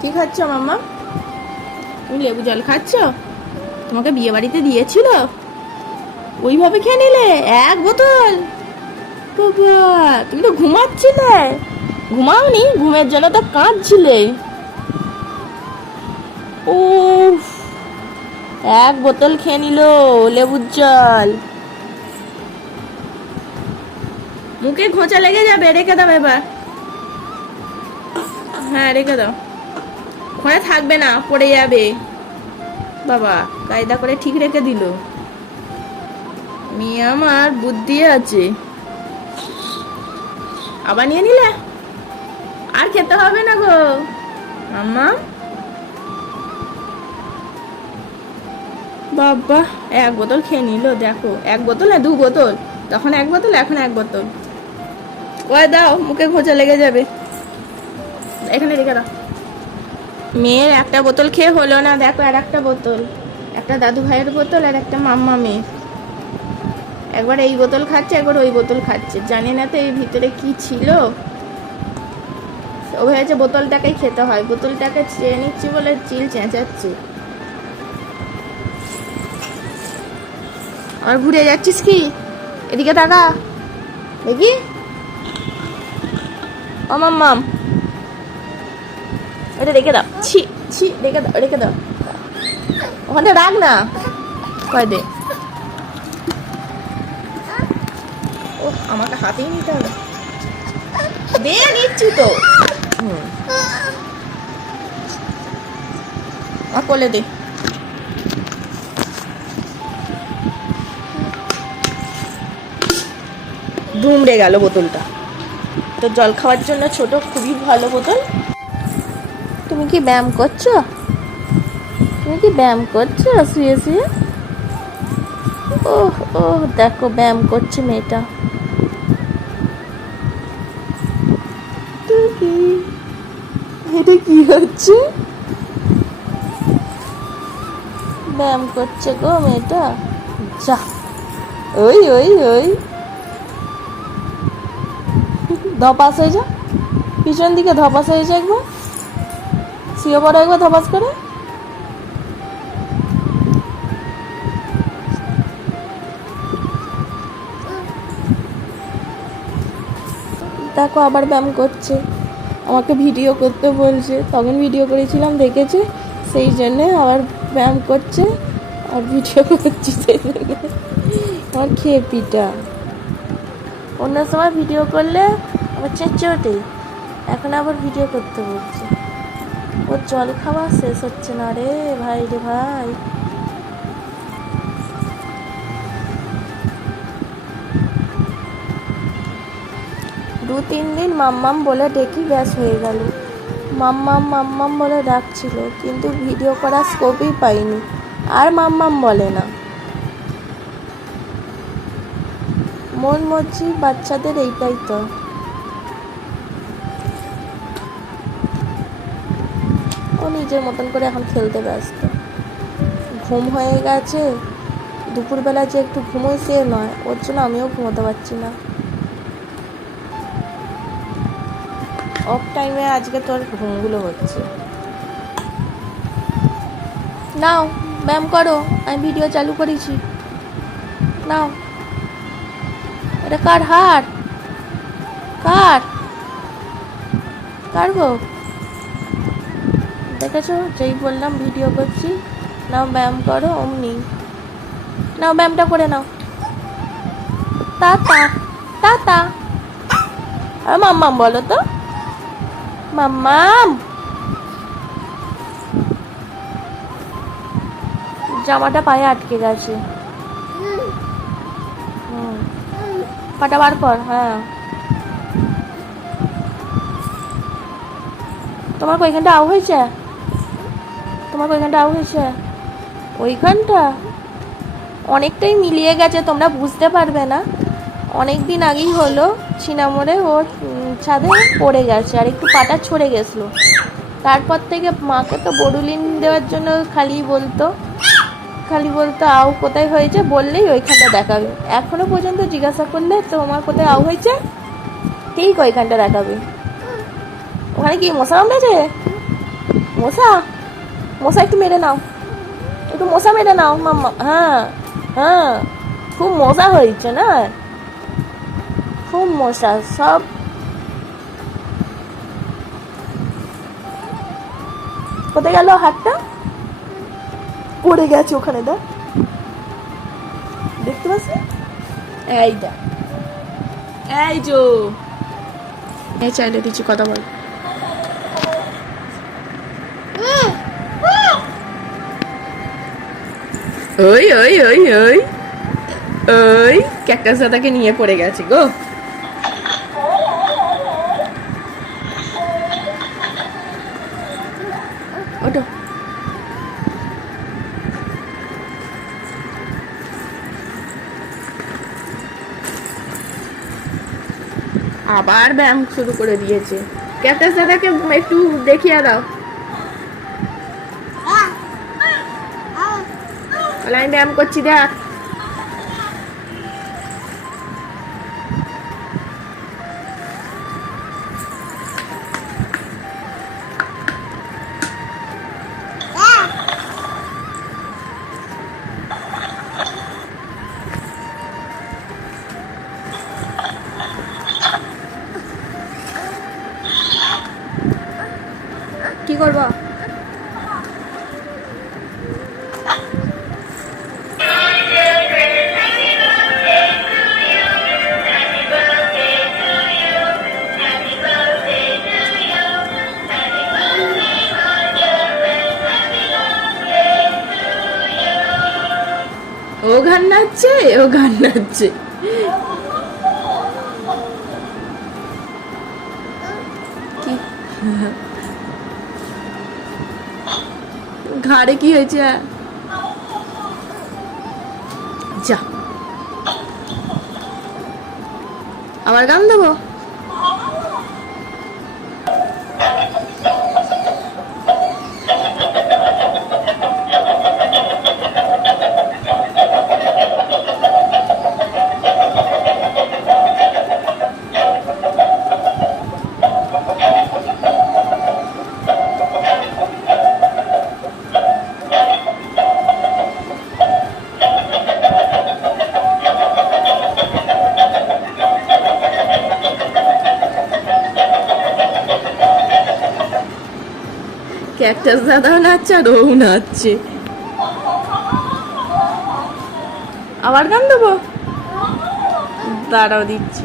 কি খাচ্ছ, মাম্মা? তুমি লেবু জল খাচ্ছ? তোমাকে বিয়ে বাড়িতে দিয়েছিল? ওইভাবে খেয়ে নিলে? এক বোতল? বাবা, তুমি তো ঘুমাচ্ছিলে। ঘুমাওনি? ঘুমের জন্য তো কাঁদছিলে। ও এক বোতল খেয়ে নিল লেবুর জল। মুখে খোঁচা লেগে যাবে, রেখে দাও এবার। হ্যাঁ রেখে দাও। ওখানে থাকবে না, পড়ে যাবে। বাবা, কায়দা করে ঠিক রেখে দিল। মেয়ে আমার বুদ্ধি আছে। আবার নিয়ে নিলে? আর খেতে হবে না গো। আম্মা? বাবা, এক বোতল খেয়ে নিল, দেখো। এক বোতল না দু বোতল? তখন এক বোতল, এখন এক বোতল। ওই দাও, মুখে খোঁচা লেগে যাবে। এখানে রেখে দাও। মেয়ের একটা বোতল খেয়ে হলো না, দেখো আর একটা বোতল। একটা দাদু ভাইয়ের বোতল আর একটা মাম্মা মেয়ে একবার এই বোতল খাচ্ছে, একবার ওই বোতল খাচ্ছে। জানি না তো এই ভিতরে কি ছিল। ও ভেবেছে বোতলটাকেই খেতে হয়। বোতলটাকে চেয়ে নিচ্ছি বলে চিল চেঁচাচ্ছে। আর ঘুরে যাচ্ছিস কি? এদিকে টাকা দেখি। ও মাম্মাম। এটা রেখে দাও। ছি ছি, রেখে দাও রেখে দাও। ওখানে রাখ না। কয় দে। ও, আমাকে হাতেই নিতে হবে। দে, নিচ্ছি তো। হুম। আমার কোলে দে। দুমড়ে গেল বোতলটা। তো জল খাওয়ার জন্য ছোট, খুবই ভালো বোতল। তুমি কি ব্যায়াম করছ? তুমি কি ব্যায়াম করছ? শুয়ে শুয়ে? ও ও দেখো ব্যায়াম করছে মেয়েটা। এটা কি হচ্ছে? ব্যায়াম করছে গো মেয়েটা। যা। ওই ওই ওই। ধপাস হয়ে যা। পিছন দিকে ধপাস হয়ে যা একবার। শুয়ে পড়ো একবার ধপাস করে। দেখো আবার ব্যায়াম করছে। আমাকে ভিডিও করতে বলছে। তখন ভিডিও করেছিলাম, দেখেছে? সেই জন্যে আবার ব্যায়াম করছে। আর ভিডিও করছি সেই জন্যে। আমার খেয়ে পিটা। অন্য সময় ভিডিও করলে আমার চেঁচে ওঠে। এখন আবার ভিডিও করতে বলছে। ওর জল খাওয়া শেষ হচ্ছে না রে ভাই রে ভাই। দু তিন দিন মাম্মাম বলে ডেকে গ্যাস হয়ে গেল। মাম্মাম মাম্মাম বলে ডাকছিল, কিন্তু ভিডিও করার স্কোপই পাইনি। আর মাম্মাম বলে না। মন মর্জি বাচ্চাদের এইটাই তো। নিজের মতন করে এখন খেলতে ব্যস্ত। ঘুম হয়ে গেছে, দুপুরবেলা যে একটু ঘুমোই সে নয়, ওর জন্য আমিও ঘুমোতে পারছি না। অফ টাইমে আজকে তোর ঘুমগুলো হচ্ছে। নাও, ব্যায়াম করো, আমি ভিডিও চালু করেছি। নাও। এটা কার হার? কার? কার গো? দেখেছ? যেই বললাম ভিডিও করছি। নাও ব্যায়াম করো, অমনি। নাও ব্যায়ামটা করে নাও। টাটা টাটা আর মাম্মাম বলো তো। মাম্মাম জামাটা পায়ে আটকে গেছে। পাটা বার কর হ্যাঁ। তোমার ওইখানটা আউ হয়েছে? তোমার ওইখানটা আউ হয়েছে? ওইখানটা? অনেকটাই মিলিয়ে গেছে, তোমরা বুঝতে পারবে না। অনেক দিন আগেই হলো ছিনামোড়ে ও ছাদে পড়ে গেছে, আর একটু পাটা ছড়ে গেছিল। তারপর থেকে মাকে তো বড়ুলিন দেওয়ার জন্য খালি বলতো খালি বলতো আউ কোথায় হয়েছে? বললেই ওইখানটা দেখাবে। এখনও পর্যন্ত জিজ্ঞাসা করলে, তোমার কোথায় আউ হয়েছে? ঠিক ওইখানটা দেখাবে। ওখানে কি মশা কামড়েছে মশা? মশা একটু মেরে নাও। একটু মশা মেরে নাও মাম্মা। হ্যাঁ হ্যাঁ। খুব মজা হয়েছে না? খুব মশা সব কোথায় গেল হাতটা? পড়ে গেছে ওখানে দা দেখতে পাচ্ছি এইটা এই যো এই চাইলে দিচ্ছি কথা বল। ওই ওই ওই ওই। ওই ক্যাকটাস দাদাকে নিয়ে পড়ে গেছে গো। আবার ব্যায়াম শুরু করে দিয়েছে। ক্যাকটাস দাদাকে একটু দেখিয়ে দাও। বলে, আমি ব্যায়াম করছি দেখ। কি করব? নাচছে ও গান নাচছে কি? ঘাড়ে কি হয়েছে? যা। আবার গান দেবো? ক্যাকটাস দাদাও নাচছে আর ও নাচছে। আবার গান দেবো? দাঁড়াও দিচ্ছি।